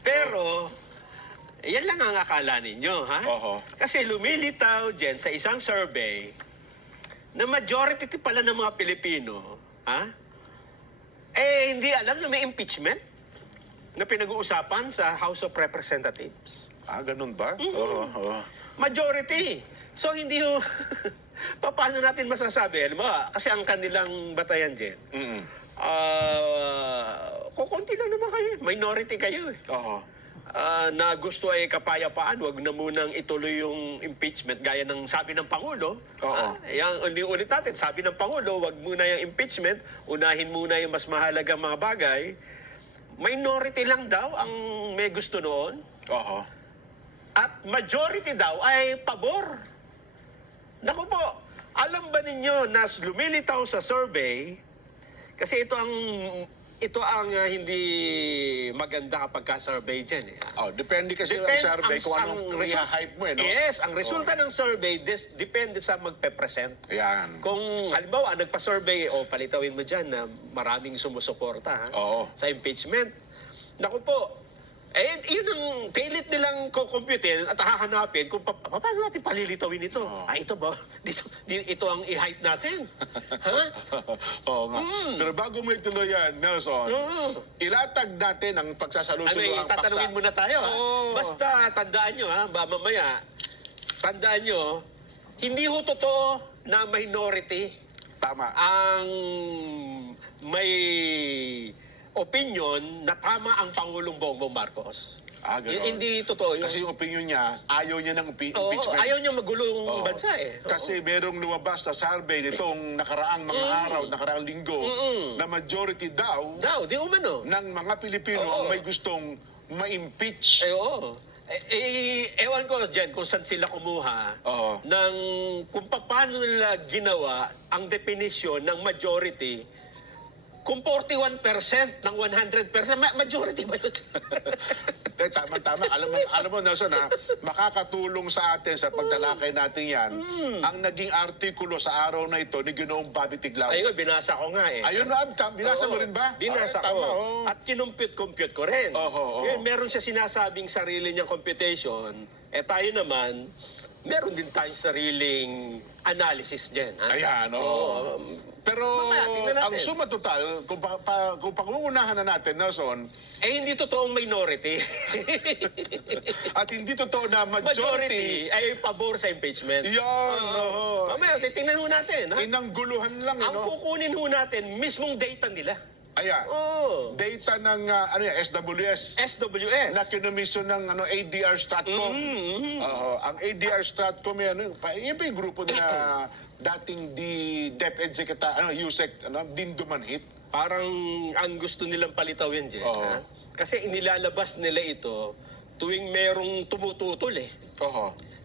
Pero, yan lang ang akala ninyo, ha? Kasi lumilitaw dyan sa isang survey na majority pala ng mga Pilipino, ha? Eh, hindi alam na may impeachment na pinag-uusapan sa House of Representatives. Ganun ba? Majority. So, hindi ho... Paano natin masasabi? Alam mo, kasi ang kanilang batayan dyan, kukunti lang naman kayo. Minority kayo eh. Na gusto ay kapayapaan, wag na munang ituloy yung impeachment gaya ng sabi ng Pangulo. Yang ulit natin, sabi ng Pangulo, wag muna yung impeachment, unahin muna yung mas mahalagang mga bagay. Minority lang daw ang may gusto noon. At majority daw ay pabor. Naku po, alam ba ninyo na lumilitaw sa survey, kasi ito ang hindi maganda kapag ka-survey dyan. Depende kasi ang survey kung anong hype mo. Yes, ang resulta ng survey, depende sa magpe-present. Yan. Kung halimbawa, nagpa-survey, palitawin mo dyan na maraming sumusuporta sa impeachment. Naku po, yun ang pilit nilang kukumputin at hahanapin kung paano natin palilitawin ito. Ito ba? Ito ang i-hype natin. Ha? Pero bago mo ituloy yan, Nelson, ilatag natin ang pagsasalusulo ang paksa. Tatanungin muna tayo. Basta tandaan nyo, mamaya, tandaan nyo, hindi ho totoo na minority ang may opinion na tama ang Pangulong Bongbong Marcos. Hindi totoo yun. Kasi yung opinion niya, ayaw niya ng impeachment. Ayaw niya magulong bansa eh. Kasi merong lumabas sa survey nitong nakaraang mga araw, nakaraang linggo, na majority daw di umano ng mga Pilipino ang may gustong ma-impeach. Ewan ko dyan kung saan sila kumuha ng kung paano nila ginawa ang definisyon ng majority. Kung 41% ng 100%, majority ba yun? Tama. Alam mo, Nelson, makakatulong sa atin sa pagtalakay natin yan, ang naging artikulo sa araw na ito ni Ginoong Bobby Tiglao. Ayun, binasa ko nga eh. Ayun, binasa mo rin ba? Binasa ko. At kinumpute-compute ko rin. Ngayon, meron siya sinasabing sarili niyang computation. Tayo naman, meron din tayong sariling analysis dyan. Ayan, pero ang suma total, kung pangungunahan na natin, Nelson, hindi totoong minority. at hindi totoo na majority ay pabor sa impeachment. Yan, Mamaya, titingnan ho natin. Inangguluhan lang. Ang kukunin ho natin, mismong data nila. Ayan. Data ng SWS. SWS. Na kinomisyon ng ADR Stratcom. Ang ADR Stratcom, yan yung grupo na dating DepEd Secretary, USEC, Dindo Manhit. Parang ang gusto nilang palitawin dyan. Kasi inilalabas nila ito tuwing merong tumututol eh.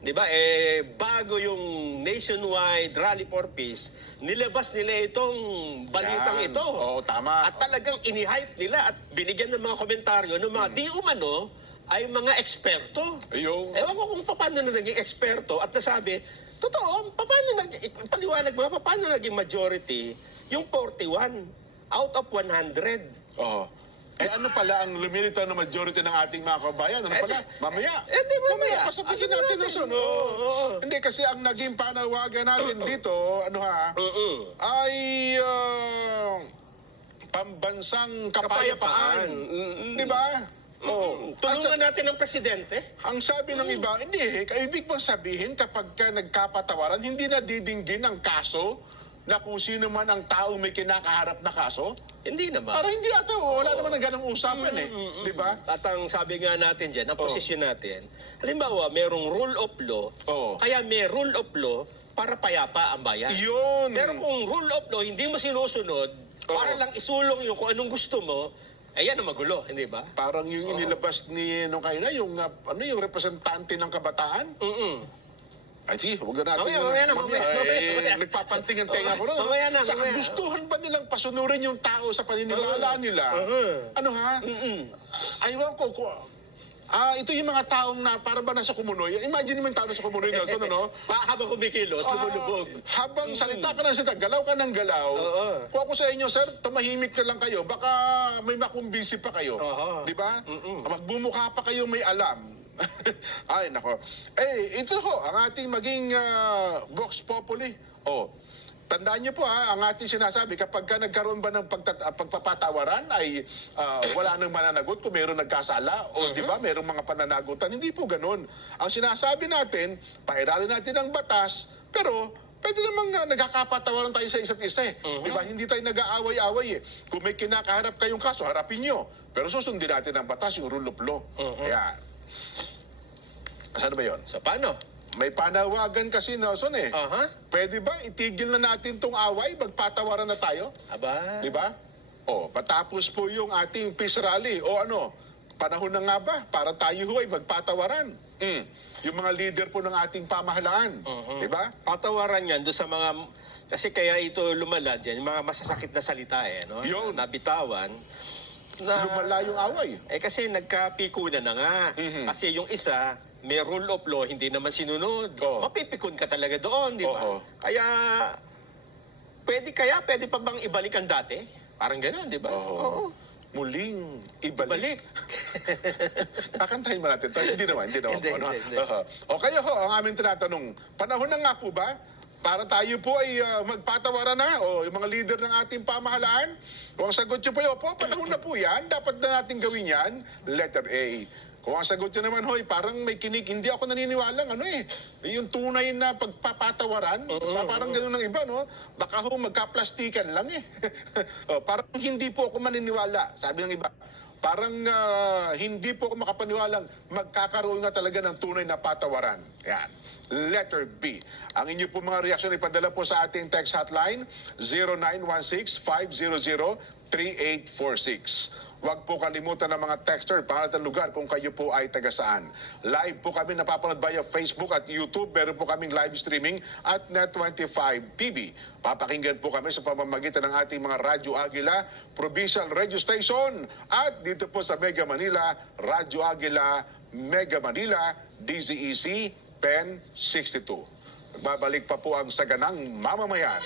Diba? Bago yung nationwide rally for peace, nilabas nila itong balitang ito. Tama. At talagang ini-hype nila at binigyan ng mga komentaryo ng mga di umano ay mga eksperto. Ewan ko kung paano na naging eksperto at nasabi, totoo, paliwanag mo, paano naging majority yung 41 out of 100? Ano pala ang lumilitaw na majority ng ating mga kabayan? Ano pala? Mamaya. Mamaya. Pasatigin natin. Hindi, kasi ang naging panawagan natin dito, ay pambansang kapayapaan. Di ba? Tulungan natin ang presidente. Ang sabi ng iba, hindi, ibig mong sabihin kapag nagkapatawaran, hindi na didinggin ang kaso na kung sino man ang taong may kinakaharap na kaso? Hindi naman. Para hindi ata, wala naman ng ganong usapan di ba? At ang sabi nga natin dyan, ang posisyon natin, halimbawa, merong rule of law, kaya may rule of law para payapa ang bayan. Yun. Pero kung rule of law, hindi mo sinusunod, para lang isulong yung kung anong gusto mo, yan ang magulo, hindi ba? Parang yung inilabas ni yung representante ng kabataan. Ay, sige, huwag na natin. Mamaya. Nagpapanting ang tenga ko rin. Sa kagustuhan ba nilang pasunurin yung tao sa paniniwala nila? Aywan ko, ito yung mga taong na para ba nasa kumunoy. Imagine mo yung tao nasa kumunoy, Nelson, ano? Habang kumikilos, lumulubog. Habang salita ka ng salita, galaw ka ng galaw. Kung ako sa inyo, sir, tumahimik na lang kayo. Baka may makumbisi pa kayo. Di ba? Magbumukha pa kayo may alam. Ay, nako. Ito ho, ang ating maging Vox Populi. Tandaan niyo po ang ating sinasabi, kapag ka nagkaroon ba ng pagpapatawaran ay wala nang mananagot kung mayroong nagkasala o di ba, mayroong mga pananagutan. Hindi po ganun. Ang sinasabi natin, pairalin natin ang batas, pero pwede namang nagkakapatawaran tayo sa isa't isa eh. Di ba? Hindi tayo nag-aaway-away eh. Kung may kinakaharap kayong kaso, harapin nyo. Pero susundin natin ang batas, yung rule of law. Kaya, ano ba yun? So, paano? May panawagan kasi, Nelson eh. Pwede ba itigil na natin tong away? Magpatawaran na tayo? Aba. Di ba? Patapos po yung ating peace rally. Ano, panahon na nga ba para tayo ho ay magpatawaran? Yung mga leader po ng ating pamahalaan. Di ba? Patawaran yan doon sa mga... Kasi kaya ito lumalad yan, yung mga masasakit na salita no? Yun. Nabitawan. Lumala yung away. Kasi nagkapikunan na nga. Kasi yung isa, may rule of law, hindi naman sinunod. Mapipikon ka talaga doon, di ba? Kaya, pwede pa bang ibalik ang dati? Parang gano'n, di ba? Muling ibalik. Balik. Kakantahin mo natin ito. Hindi naman. Hindi. O kayo ho, ang aming tinatanong, panahon na nga po ba para tayo po ay magpatawaran na o yung mga leader ng ating pamahalaan? Kung ang sagot nyo po yun, panahon na po yan. Dapat na natin gawin yan. Letter A. Kung ang sagot nyo naman, parang may kinig. Hindi ako naniniwalang, yung tunay na pagpapatawaran. Parang gano'n ng iba, no? Baka magkaplastikan lang eh. Parang hindi po ako maniniwala, sabi ng iba. Parang hindi po ako makapaniwalang magkakaroon nga talaga ng tunay na patawaran. Yan. Letter B. Ang inyo po mga reaksyon ipadala po sa ating text hotline 0916-500-3846. Huwag po kalimutan ng mga texter para ng lugar kung kayo po ay taga saan. Live po kami napapanood via Facebook at YouTube. Meron po kaming live streaming at Net25 TV. Papakinggan po kami sa pamamagitan ng ating mga Radyo Agila, Provincial Radio Station at dito po sa Mega Manila, Radyo Agila, Mega Manila, DZEC, Pen 62. Magbabalik pa po ang Saganang Mamamayan.